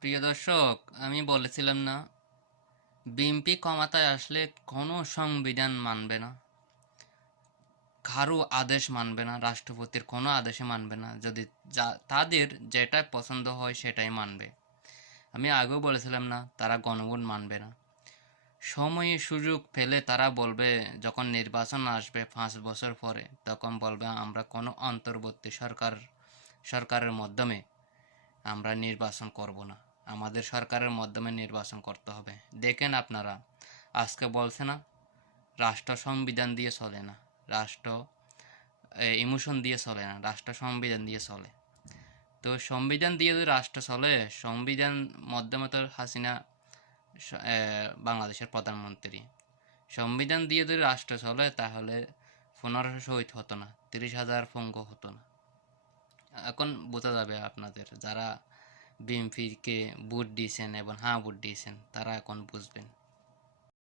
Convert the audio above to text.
প্রিয় দর্শক, আমি বলেছিলাম না, বিএনপি ক্ষমতায় আসলে কোনো সংবিধান মানবে না, কারো আদেশ মানবে না, রাষ্ট্রপতির কোনো আদেশে মানবে না। যদি তাদের যেটা পছন্দ হয় সেটাই মানবে। আমি আগেও বলেছিলাম না, তারা গণভোট মানবে না। সময়ে সুযোগ পেলে তারা বলবে, যখন নির্বাচন আসবে 5 বছর পরে, তখন বলবে আমরা কোনো অন্তর্বর্তী সরকারের মাধ্যমে আমরা নির্বাচন করব না, আমাদের সরকারের মাধ্যমে নির্বাচন করতে হবে। দেখেন আপনারা, আজকে বলছে না রাষ্ট্র সংবিধান দিয়ে চলে না, রাষ্ট্র ইমোশন দিয়ে চলে না, রাষ্ট্র সংবিধান দিয়ে চলে। তো সংবিধান দিয়ে যদি রাষ্ট্র চলে, সংবিধান মাধ্যমে তো হাসিনা বাংলাদেশের প্রধানমন্ত্রী। সংবিধান দিয়ে যদি রাষ্ট্র চলে, তাহলে 1500 শহীদ হতো না, 30,000 পঙ্গু হতো না। এখন বোঝা যাবে আপনাদের, যারা বিএনপিকে ভোট দিয়েছেন এবং হ্যাঁ ভোট দিয়েছেন, তারা এখন বুঝবেন।